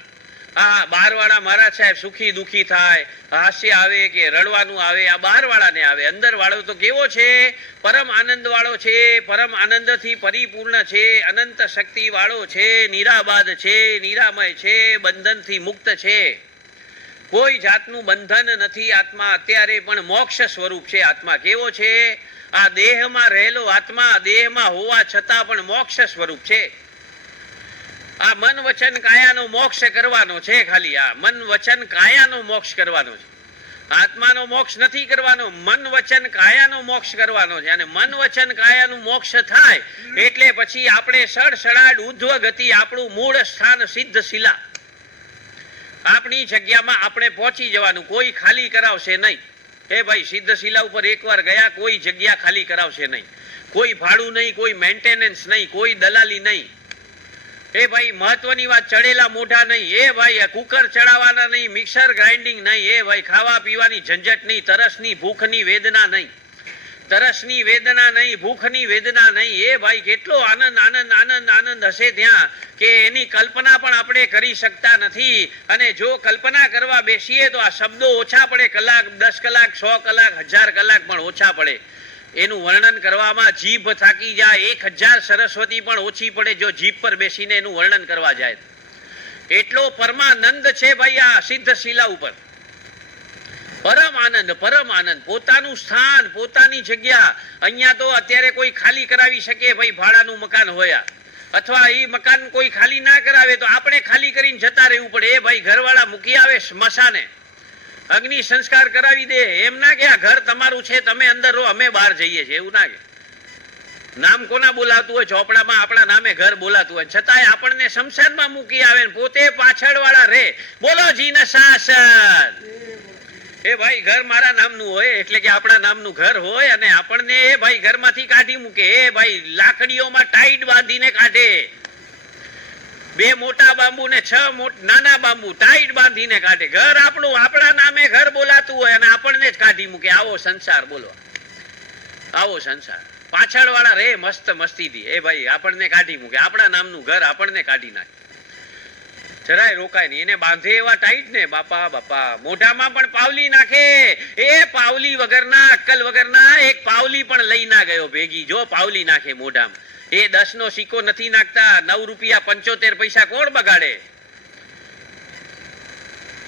આ બહારવાળા મહારાજ સાહેબ સુખી દુઃખી થાય, હાસ્ય આવે કે રડવાનું આવે, આ બહારવાળાને આવે. અંદર વાળો તો કેવો છે, પરમ આનંદ વાળો છે, પરમ આનંદથી પરિપૂર્ણ છે, અનંત શક્તિ વાળો છે, નિરાબાદ છે, નિરામય છે, બંધનથી મુક્ત છે. કોઈ જાતનું બંધન નથી. આત્મા અત્યારે પણ મોક્ષ સ્વરૂપ છે. આત્મા કેવો છે, આ દેહમાં રહેલો આત્મા દેહમાં હોવા છતાં પણ મોક્ષ સ્વરૂપ છે. આ મન વચન કાયાનો મોક્ષ કરવાનો છે. ખાલી આ મન વચન કાયાનો મોક્ષ કરવાનો છે. આત્માનો મોક્ષ નથી કરવાનો, મન વચન કાયાનો મોક્ષ કરવાનો છે. અને મન વચન કાયાનું મોક્ષ થાય એટલે પછી આપણે સડસડાટ ઉધ્વ ગતિ, આપણું મૂળ સ્થાન સિદ્ધ શિલા, આપણી જગ્યામાં આપણે પહોંચી જવાનું. કોઈ ખાલી કરાવશે નહીં. હે ભાઈ, સિદ્ધ શિલા ઉપર એકવાર ગયા, કોઈ જગ્યા ખાલી કરાવશે નહીં. કોઈ ભાડું નહીં, કોઈ મેન્ટેનન્સ નહીં, કોઈ દલાલી નહીં. એ ભાઈ મહત્વની વાત, ચડેલા મોઢા નહીં. એ ભાઈ કુકર ચડાવવાના નહીં, મિક્સર ગ્રાઇન્ડિંગ નહીં. એ ભાઈ ખાવા પીવાની ઝંઝટ નહીં, તરસની ભૂખની વેદના નહીં, તરસની વેદના નહીં, ભૂખની વેદના નહીં. એ ભાઈ કેટલો આનંદ આનંદ આનંદ આનંદ હશે ત્યાં કે એની કલ્પના પણ આપણે કરી શકતા નથી. અને જો કલ્પના કરવા બેસીએ તો આ શબ્દો ઓછા પડે. કલાક, 10 કલાક, 100 કલાક, 1000 કલાક પણ ઓછા પડે. એનું વર્ણન કરવામાં જીભ થાકી જાય. 1000 સરસ્વતી પણ ઓછી પડે જો જીભ પર બેસીને એનું વર્ણન કરવા જાય. એટલો પરમાનંદ છે ભાઈ આ સિદ્ધ શિલા ઉપર. પરમ આનંદ, પરમ આનંદ. પોતાનું સ્થાન, પોતાની જગ્યા. અહીંયા તો અત્યારે કોઈ ખાલી કરાવી શકે ભાઈ, ભાડાનું મકાન હોય, અથવા એ મકાન કોઈ ખાલી ના કરાવે તો આપણે ખાલી કરીને જતા રહેવું પડે. એ ભાઈ ઘરવાળા મૂકી આવે સ્મશાને, અગ્નિ સંસ્કાર કરાવી દે. એમ ના કે આ ઘર તમારું છે, તમે અંદર રહો, અમે બહાર જઈએ છીએ, એવું ના કે. નામ કોના બોલાતું હોય, ચોપડામાં આપણા નામે ઘર બોલાતું હોય, છતાંય આપણને શમશાનમાં મૂકી આવે, પોતે પાછળ વાળા રે. બોલો જીન શાસન. એ ભાઈ ઘર મારા નામનું હોય એટલે કે આપણા નામનું ઘર હોય, અને આપણને એ ભાઈ ઘરમાંથી કાઢી મૂકે. એ ભાઈ લાકડીઓમાં ટાઈટ બાંધીને કાઢે. 2 મોટા બાંબુ ને 6 નાના બાંબુ ટાઈટ બાંધીને કાઢે. ઘર આપણું, આપણા નામે ઘર બોલાતું હોય અને આપણને જ કાઢી મૂકે. આવો સંસાર, બોલો, આવો સંસાર. પાછળ વાળા રે મસ્ત મસ્તીથી. એ ભાઈ આપણને કાઢી મૂકે, આપણા નામનું ઘર આપણને કાઢી નાખે. જરાય રોકાય નહીં. એને બાંધે એવા ટાઈટ ને બાપા બાપા. મોઢામાં પણ પાવલી નાખે. એ પાવલી વગરના, અક્કલ વગરના એક પાવલી પણ લઈ ના ગયો ભેગી. જો પાવલી નાખે મોઢામાં. એ 10 નો સિક્કો નથી નાખતા. 9 રૂપિયા 75 પૈસા કોણ બગાડે?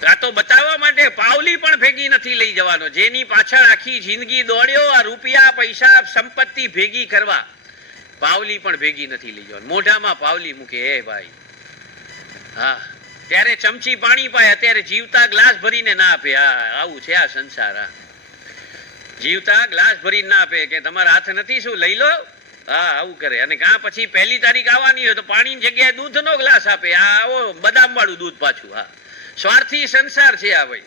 આ તો બતાવવા માટે પાવલી પણ ભેગી નથી લઈ જવાનો. જેની પાછળ આખી જિંદગી દોડ્યો આ રૂપિયા પૈસા સંપત્તિ ભેગી કરવા, પાવલી પણ ભેગી નથી લઈ જવાની. મોઢામાં પાવલી મૂકે. એ ભાઈ, હા, ત્યારે ચમચી પાણી પાય, અત્યારે જીવતા ગ્લાસ ભરીને ના આપે. હા, આવું છે આ સંસાર. હા, જીવતા ગ્લાસ ભરીને ના આપે કે તમારા હાથ નથી શું લઈ લો. હા, આવું કરે. અને કાં પછી પહેલી તારીખ આવવાની હોય તો પાણીની જગ્યાએ દૂધનો ગ્લાસ આપે. હા, આવો બદામ વાળું દૂધ પાછું. હા, સ્વાર્થી સંસાર છે આ ભાઈ,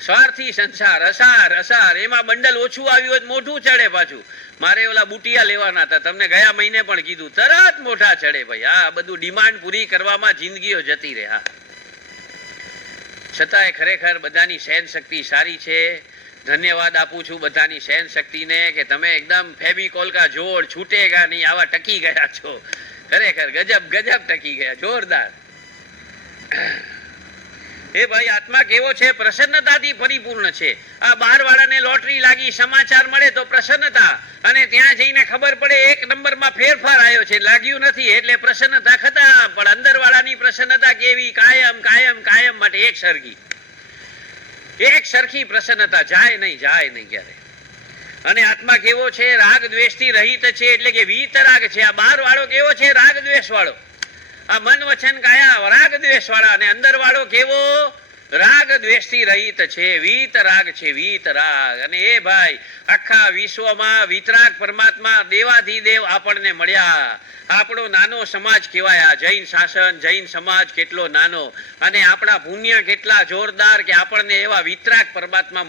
સ્વાર્થી સંસાર. અસાર અસાર, એમાં બંડલ ઓછું આવ્યું હોય મોઢું ચડે પાછું. મારે ઓલા બુટિયા લેવાના હતા, તમને ગયા મહિને પણ કીધું, તરત મોઢા ચડે ભાઈ. હા, બધું ડિમાન્ડ પૂરી કરવામાં જિંદગીઓ જતી રહે. હા, છતાંય ખરેખર બધાની સહન શક્તિ સારી છે. ધન્યવાદ આપું છું બધાની સહન શક્તિને કે તમે એકદમ ફેવિકોલ કા જોડ છૂટેગા નહીં આવા ટકી ગયા છો. ખરેખર ગજબ ગજબ ટકી ગયા, જોરદાર. એ ભાઈ આત્મા કેવો છે? પ્રસન્નતાથી પરિપૂર્ણ છે. આ બહાર વાળાને લોટરી લાગી, સમાચાર મળે તો પ્રસન્નતા, અને ત્યાં જઈને ખબર પડે 1 નંબરમાં ફેરફાર આવ્યો છે, લાગ્યું નથી એટલે પ્રસન્નતા ખતમ. પણ અંદર વાળાની પ્રસન્નતા કેવી? કાયમ કાયમ કાયમ માટે એક સરખી, એક સરખી પ્રસન્નતા, જાય નહીં ક્યારે. અને આત્મા કેવો છે? રાગ દ્વેષથી રહિત છે, એટલે કે વીતરાગ છે. આ બહાર વાળો કેવો છે? રાગ દ્વેષ વાળો. આ મન વચન કાયા રાગ દ્વેષ વાળા. અને અંદર વાળો કેવો? રાગ દ્વેષથી રહિત છે, વીતરાગ છે, વીતરાગ. અને એ ભાઈ આખા વિશ્વમાં વિતરાગ પરમાત્મા દેવાધિદેવ આપણને મળ્યા. આપણો નાનો સમાજ કહેવાય. જૈન શાસન, જૈન સમાજ કેટલો નાનો, અને આપણા પુણ્ય કેટલા જોરદાર કે આપણને એવા વિતરાગ પરમાત્મા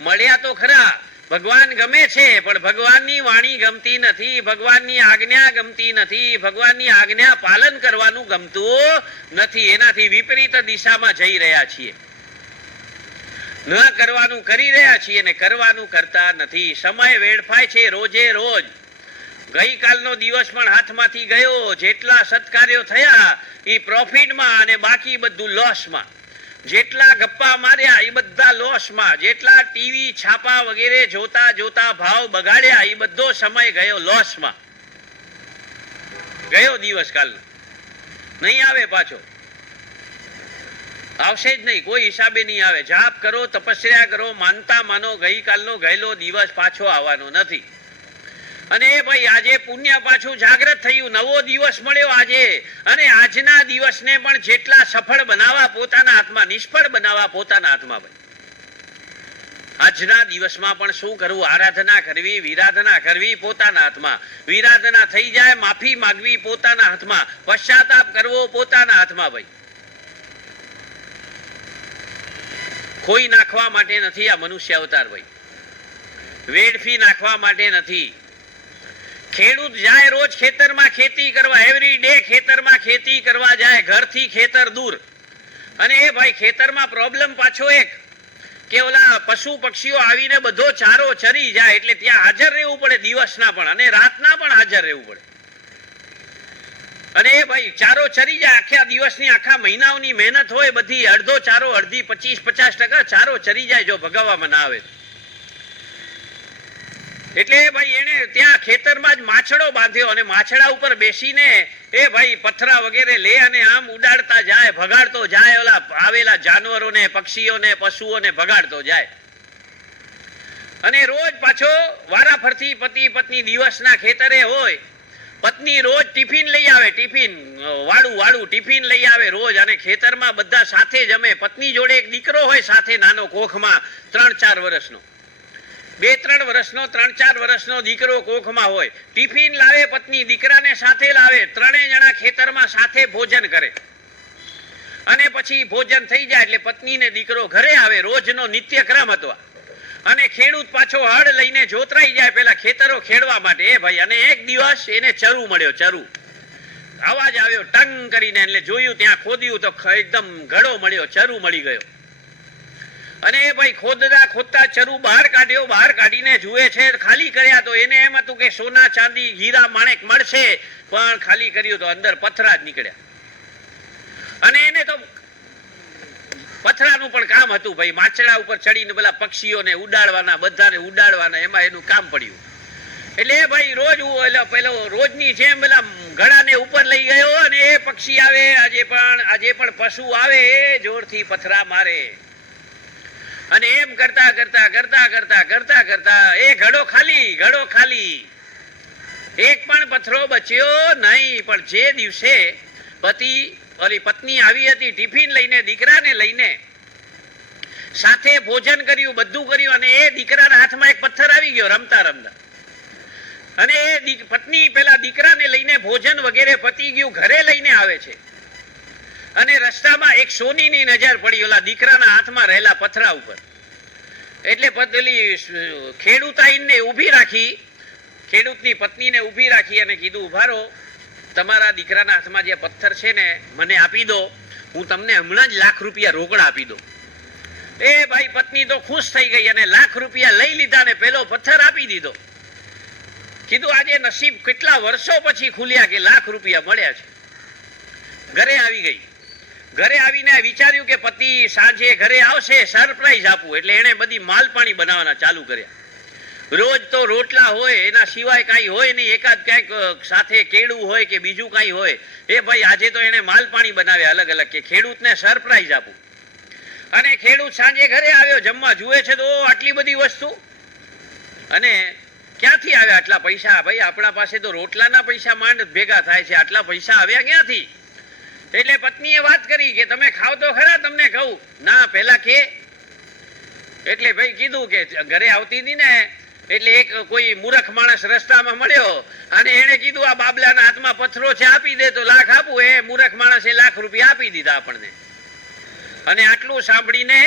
મળ્યા તો ખરા. ભગવાન ગમે છે, પણ ભગવાનની વાણી ગમતી નથી, ભગવાનની આજ્ઞા ગમતી નથી, ભગવાનની આજ્ઞા પાલન કરવાનું ગમતું નથી. એનાથી વિપરીત દિશામાં જઈ રહ્યા છીએ. ન કરવાનું કરી રહ્યા છીએ ને કરવાનું કરતા નથી. સમય વેડફાય છે રોજે રોજ. ગઈકાલનો દિવસ પણ હાથમાંથી ગયો. જેટલા સત્કાર્યો થયા એ પ્રોફિટમાં અને બાકી બધું લોસમાં. જેટલા ગપ્પા માર્યા એ બધા લોસમાં. જેટલા ટીવી છાપા વગેરે જોતા જોતા ભાવ બગાડ્યા એ બધો સમય ગયો લોસમાં. ગયો દિવસ કાલનો, નહીં આવે પાછો. આવશે જ નહીં, કોઈ હિસાબે નહીં આવે. જાપ કરો, તપસ્યા કરો, માનતા માનો, ગઈકાલનો ગયેલો દિવસ પાછો આવવાનો નથી. અને ભાઈ આજે પુણ્ય પાછું જાગૃત થયું, નવો દિવસ મળ્યો આજે. અને આજના દિવસને પણ જેટલા સફળ બનાવવા પોતાના હાથમાં, નિષ્ફળ બનાવવા પોતાના હાથમાં. ભાઈ આજના દિવસમાં પણ શું કરવું? આરાધના કરવી, વિરાધના કરવી પોતાના હાથમાં. વિરાધના થઈ જાય, માફી માંગવી પોતાના હાથમાં, પશ્ચાતાપ કરવો પોતાના હાથમાં. ભાઈ ખોઈ નાખવા માટે નથી આ મનુષ્ય અવતાર. ભાઈ વેડફી નાખવા માટે નથી. ખેડૂત જાય રોજ ખેતરમાં ખેતી કરવા, એવરી ડે ખેતરમાં ખેતી કરવા જાય, ઘરથી ખેતર દૂર. અને એ ભાઈ ખેતરમાં પ્રોબ્લેમ પાછો એક કે ઓલા પશુ પક્ષીઓ આવીને બધો ચારો ચરી જાય, એટલે ત્યાં હાજર રહેવું પડે દિવસના પણ અને રાતના પણ હાજર રહેવું પડે. અને એ ભાઈ ચારો ચરી જાય, આખા દિવસની આખા મહિનાઓની મહેનત હોય બધી, અડધો ચારો, અડધી 25-50% ચારો ચરી જાય જો ભગાવવામાં ના આવે. એટલે ભાઈ એને ત્યાં ખેતરમાં જ માછડો બાંધ્યો, અને માછડા ઉપર બેસીને એ ભાઈ પથરા વગેરે લે અને આમ ઉડાડતા જાય, ભગાડતો જાય, ઓલા આવેલા જાનવરોને, પક્ષીઓને, પશુઓને ભગાડતો જાય. અને રોજ પાછો વારાફરતી પતિ પત્ની દિવસના ખેતરે હોય. પત્ની રોજ ટિફિન લઈ આવે, ટિફિન વાળું ટિફિન લઈ આવે રોજ, અને ખેતરમાં બધા સાથે જમે. પત્ની જોડે એક દીકરો હોય સાથે નાનો કોખમાં, 3-4 વર્ષનો, 2-3 વર્ષનો, 3-4 વર્ષનો દીકરો કોખમાં હોય. ટિફિન લાવે પત્ની, દીકરાને સાથે લાવે, ત્રણેય જણા ખેતરમાં સાથે ભોજન કરે. અને પછી ભોજન થઈ જાય એટલે પત્ની ને દીકરો ઘરે આવે. રોજનો નિત્યક્રમ હતો. અને ખેડૂત પાછો હળ લઈને જોતરાઈ જાય પેલા ખેતરો ખેડવા માટે. એ ભાઈ અને એક દિવસ એને ચરુ મળ્યો, ચરુ અવાજ આવ્યો ટંગ કરીને, એટલે જોયું, ત્યાં ખોદ્યું તો એકદમ ઘડો મળ્યો, ચરુ મળી ગયો. અને એ ભાઈ ખોદતા ચરુ બહાર કાઢ્યો. બહાર કાઢીને જુએ છે, ખાલી કર્યા તો એને એમ હતું કે સોના ચાંદી હીરા માણેક મળશે, પણ ખાલી કર્યું તો અંદર પથરા જ નીકળ્યા. અને એને તો પથરાનું પણ કામ હતું ભાઈ, માછડા ઉપર ચડીને પેલા પક્ષીઓને ઉડાડવાના, બધાને ઉડાડવાના, એમાં એનું કામ પડ્યું. એટલે ભાઈ રોજ પેલો રોજની જેમ પેલા ઘડાને ઉપર લઈ ગયો, અને એ પક્ષી આવે, આજે પણ પશુ આવે એ જોરથી પથરા મારે. અને એમ કરતા કરતા એ ઘડો ખાલી, એક પણ પથરો બચ્યો નહીં. પણ જે દિવસે પત્ની આવી હતી ટિફિન લઈને, દીકરાને લઈને, સાથે ભોજન કર્યું, બધું કર્યું, અને એ દીકરાના હાથમાં એક પથ્થર આવી ગયો રમતા રમતા. અને એ પત્ની પેલા દીકરાને લઈને ભોજન વગેરે પતી ગયું, ઘરે લઈને આવે છે, અને રસ્તામાં એક સોનીની નજર પડી ઓલા દીકરાના હાથમાં રહેલા પથરા ઉપર. એટલે પેલી ખેડૂતાઈને ઊભી રાખી, ખેડૂતની પત્નીને ઊભી રાખી અને કીધું, ઉભા રહો, તમારા દીકરાના હાથમાં જે પથ્થર છે ને મને આપી દો, હું તમને હમણાં જ ₹1,00,000 રોકડા આપી દો. એ ભાઈ પત્ની તો ખુશ થઈ ગઈ અને ₹1,00,000 લઈ લીધા ને પેલો પથ્થર આપી દીધો. કીધું આજે નસીબ કેટલા વર્ષો પછી ખુલ્યા કે ₹1,00,000 મળ્યા છે. ઘરે આવી ગઈ. ઘરે આવીને વિચાર્યું કે પતિ સાંજે ઘરે આવશે, સરપ્રાઈઝ આપું. એટલે એને બધી માલ પાણી બનાવવાના ચાલુ કર્યા. રોજ તો રોટલા હોય, એના સિવાય કાંઈ હોય નહીં, એકાદ ક્યાંક સાથે કેળું હોય કે બીજું કાંઈ હોય. એ ભાઈ આજે તો એને માલ પાણી બનાવ્યા અલગ અલગ કે ખેડૂતને સરપ્રાઈઝ આપું. અને ખેડૂત સાંજે ઘરે આવ્યો, જમવા જુએ છે તો આટલી બધી વસ્તુ, અને ક્યાંથી આવ્યા આટલા પૈસા? ભાઈ આપણા પાસે તો રોટલાના પૈસા માંડ ભેગા થાય છે, આટલા પૈસા આવ્યા ક્યાંથી? એટલે પત્નીએ વાત કરી કે તમે ખાવ તો ખરા, તમને કહું. ના પેલા કે. એટલે ભાઈ કીધું કે ઘરે આવતી હતી ને એટલે એક કોઈ મૂર્ખ માણસ રસ્તામાં મળ્યો અને એને કીધું આ બાબલાના હાથમાં પથ્થરો છે, આપી દે તો લાખ આપું. એ મૂર્ખ માણસે ₹1,00,000 આપી દીધા આપણને. અને આટલું સાંભળીને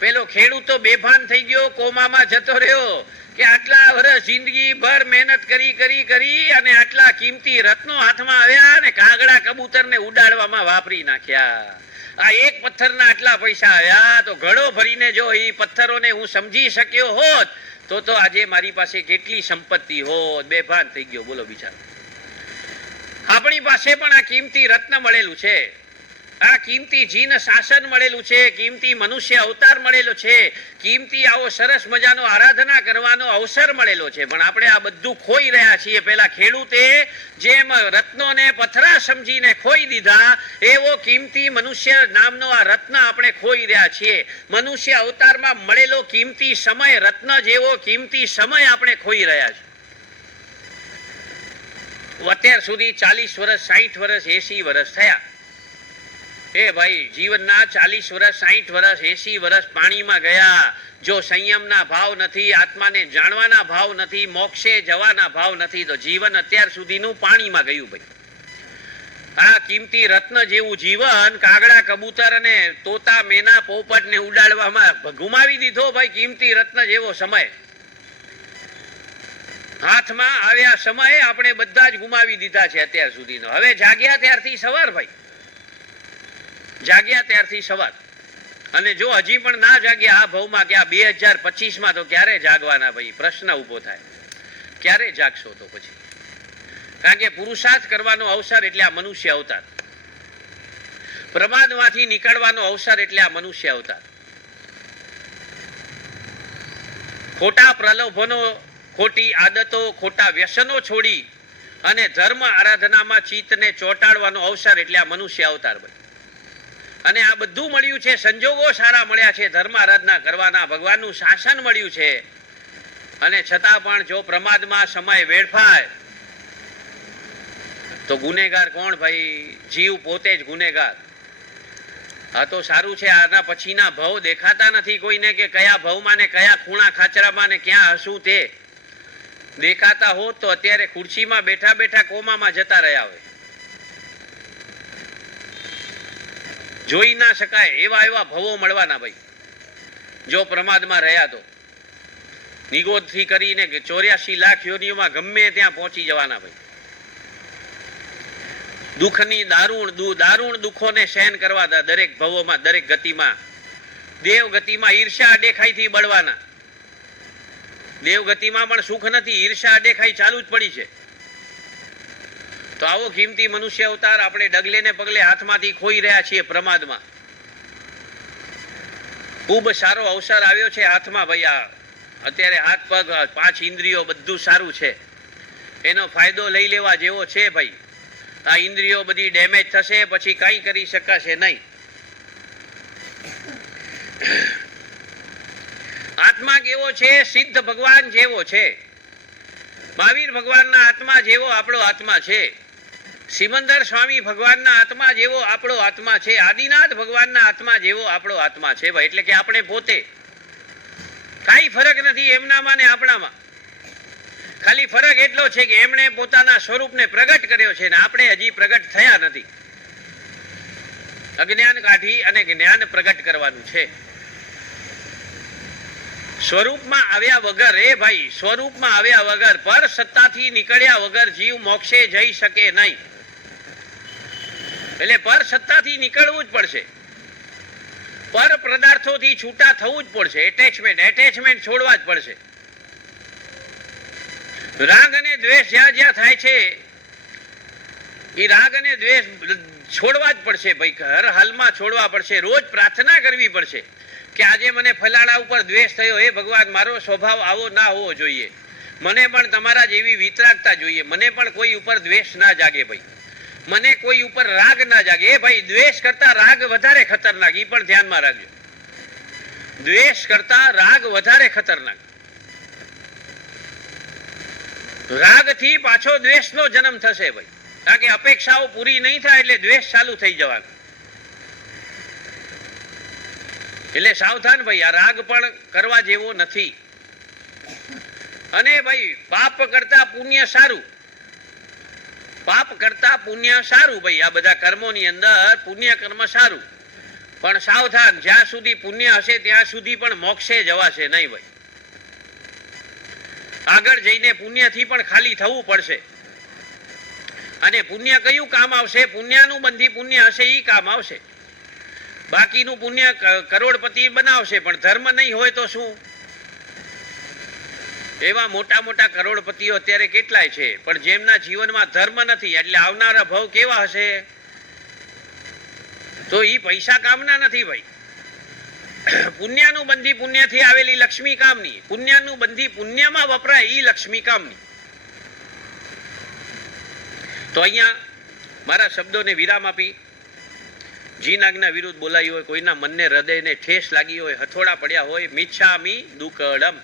પેલો ખેડૂત તો બેભાન થઈ ગયો, કોમામાં જતો રહ્યો કે આટલા વર્ષ જિંદગી ભર મહેનત કરી કરી કરી અને આટલા કિંમતી રત્નો હાથમાં આવ્યા અને કાગડા કબૂતરને ઉડાડવામાં વાપરી નાખ્યા. આ એક પથ્થરના આટલા પૈસા આવ્યા, તો ઘડો ભરીને જો એ પથ્થરોને હું સમજી શક્યો હોત તો આજે મારી પાસે કેટલી સંપત્તિ હોત. બેભાન થઈ ગયો, બોલો બિચારો. આપણી પાસે પણ આ કિંમતી રત્ન મળેલું છે, આ કિંમતી જીન શાસન મળેલું છે, કિંમતી મનુષ્ય અવતાર મળેલો છે, કિંમતી આવો સરસ મજાનો આરાધના કરવાનો અવસર મળેલો છે, પણ આપણે આ બધું ખોઈ રહ્યા છીએ. પેલા ખેડૂતે જેમ રત્નોને પથરા સમજીને ખોઈ દીધા, એવો કિંમતી મનુષ્ય નામનો આ રત્ન આપણે ખોઈ રહ્યા છીએ. મનુષ્ય અવતારમાં મળેલો કિંમતી સમય, રત્ન જેવો કિંમતી સમય આપણે ખોઈ રહ્યા છીએ. અત્યાર સુધી 40 વર્ષ, 60 વર્ષ, 80 વર્ષ થયા. એ ભાઈ જીવનના 40 વર્ષ, 60 વર્ષ, 80 વર્ષ પાણીમાં ગયા. જો સંયમના ભાવ નથી, આત્માને જાણવાના ભાવ નથી, મોક્ષે જવાના ભાવ નથી, તો જીવન અત્યાર સુધીનું પાણીમાં ગયું. ભાઈ આ કિંમતી રત્ન જેવું જીવન કાગડા કબૂતર અને તોતા મેના પોપટને ઉડાડવામાં ગુમાવી દીધો. ભાઈ કિંમતી રત્ન જેવો સમય હાથમાં આવ્યા, સમયે આપણે બધા જ ગુમાવી દીધા છે અત્યાર સુધીનો. હવે જાગ્યા ત્યારથી સવાર, ભાઈ જાગ્યા ત્યારથી સવાર. અને જો હજી પણ ના જાગ્યા આ ભાવમાં કે આ 2025માં, તો ક્યારે જાગવાના? ભાઈ પ્રશ્ન ઉભો થાય, ક્યારે જાગશો? તો પછી કારણ કે પુરુષાર્થ કરવાનો અવસર એટલે આ મનુષ્ય અવતાર, પ્રમાદમાંથી નીકળવાનો અવસર એટલે આ મનુષ્ય અવતાર. ખોટા પ્રલોભનો, ખોટી આદતો, ખોટા વ્યસનો છોડી અને ધર્મ આરાધનામાં ચિત્તને ચોંટાડવાનો અવસર એટલે આ મનુષ્ય અવતાર. ભાઈ અને આ બધું મળ્યું છે, સંજોગો સારા મળ્યા છે, ધર્મ આરાધના કરવાના, ભગવાનનું શાસન મળ્યું છે, અને છતાં પણ જો પ્રમાદમાં સમય વેડફાય તો ગુનેગાર કોણ? ભાઈ જીવ પોતે જ ગુનેગાર. આ તો સારું છે, આના પછીના ભવ દેખાતા નથી કોઈને, કે કયા ભવમાં ને કયા ખૂણા ખાચરામાં ને ક્યાં હશું તે દેખાતા હોત તો અત્યારે ખુરશીમાં બેઠા બેઠા કોમામાં જતા રહ્યા હોય. જોઈ ના શકાય એવા એવા ભવો મળવાના ભાઈ, જો પ્રમાદમાં રહ્યા તો. નિગોદથી કરીને 84 લાખ યોનિઓમાં ગમે ત્યાં પહોંચી જવાના ભાઈ. દુઃખની દારૂણ દુઃખોને સહન કરવા દરેક ભવોમાં, દરેક ગતિમાં. દેવ ગતિમાં ઈર્ષા અડેખાઈથી બળવાના. દેવ ગતિમાં પણ સુખ નથી, ઈર્ષા અડેખાઈ ચાલુ જ પડી છે. તો આવો કિંમતી મનુષ્ય અવતાર આપણે ડગલે ને પગલે હાથમાંથી ખોઈ રહ્યા છીએ પ્રમાદમાં. ખૂબ સારો અવસર આવ્યો છે હાથમાં ભાઈ. આ અત્યારે હાથ પગ 5 ઇન્દ્રિયો બધું સારું છે, એનો ફાયદો લઈ લેવા જેવો છે ભાઈ. આ ઇન્દ્રિયો બધી ડેમેજ થશે પછી કંઈ કરી શકાશે નહીં. આત્મા કેવો છે? સિદ્ધ ભગવાન જેવો છે. મહાવીર ભગવાનના આત્મા જેવો આપણો આત્મા છે. સિમંદર સ્વામી ભગવાનના આત્મા જેવો આપણો આત્મા છે, આદિનાથ ભગવાનના આત્મા જેવો આપણો આત્મા છે ભાઈ. એટલે કે આપણે પોતે કાંઈ ફરક નથી એમનામાં ને આપણામાં. ખાલી ફરક એટલો છે કે એમણે પોતાના સ્વરૂપને પ્રગટ કર્યો છે ને આપણે હજી પ્રગટ થયા નથી. અજ્ઞાન કાઢી અને જ્ઞાન પ્રગટ કરવાનું છે. સ્વરૂપમાં આવ્યા વગર ભાઈ, સ્વરૂપમાં આવ્યા વગર, પર સત્તાથી નીકળ્યા વગર જીવ મોક્ષે જઈ શકે નહીં. એટલે પર સત્તાથી નીકળવું જ પડશે, પર પદાર્થોથી છૂટા થવું જ પડશે. એટેચમેન્ટ છોડવા જ પડશે. રાગ અને દ્વેષ જ્યાં જ્યાં થાય છે એ રાગ અને દ્વેષ છોડવા જ પડશે ભાઈ, હર હાલમાં છોડવા પડશે. રોજ પ્રાર્થના કરવી પડશે કે આજે મને ફલાણા ઉપર દ્વેષ થયો, હે ભગવાન મારો સ્વભાવ આવો ના હોવો જોઈએ, મને પણ તમારા જેવી વિતરાગતા જોઈએ, મને પણ કોઈ ઉપર દ્વેષ ના જાગે ભાઈ, મને કોઈ ઉપર રાગ ના જાગે. એ ભાઈ દ્વેષ કરતા રાગ વધારે ખતરનાક, એ પણ ધ્યાનમાં રાખજો. દ્વેષ કરતા રાગ વધારે ખતરનાક. રાગથી પાછો દ્વેષનો જન્મ થશે ભાઈ, કારણ કે અપેક્ષાઓ પૂરી નહીં થાય એટલે દ્વેષ ચાલુ થઈ જવાનો. એટલે સાવધાન ભાઈ, આ રાગ પણ કરવા જેવો નથી. અને ભાઈ પાપ કરતા પુણ્ય સારું, પાપ કરતા પુણ્ય સારું ભાઈ. આ બધા કર્મોની અંદર પુણ્ય કર્મ સારું, પણ સાવધાન, જ્યાં સુધી પુણ્ય હશે ત્યાં સુધી પણ મોક્ષે જવાશે નહીં ભાઈ. આગળ જઈને પુણ્યથી પણ ખાલી થવું પડશે. અને પુણ્ય કયું કામ આવશે? પુણ્યનું બંધી પુણ્ય હશે એ કામ આવશે. બાકીનું પુણ્ય કરોડપતિ બનાવશે, પણ ધર્મ નહીં હોય તો શું? એવા મોટા મોટા કરોડપતિઓ અત્યારે કેટલાય છે, પણ જેમના જીવનમાં ધર્મ નથી, એટલે આવનારા ભવ કેવા હશે? તો એ પૈસા કામના નથી ભાઈ. પુણ્યનું બંધી પુણ્યથી આવેલી લક્ષ્મી કામની, પુણ્યનું બંધી પુણ્યમાં વપરાય એ લક્ષ્મી કામની. તો અહીંયા મારા શબ્દોને વિરામ આપી, જીન આજ્ઞા વિરુદ્ધ બોલાયું હોય, કોઈના મનને હૃદયને ઠેસ લાગી હોય, હથોડા પડ્યા હોય, મિચ્છામિ દુક્કડમ,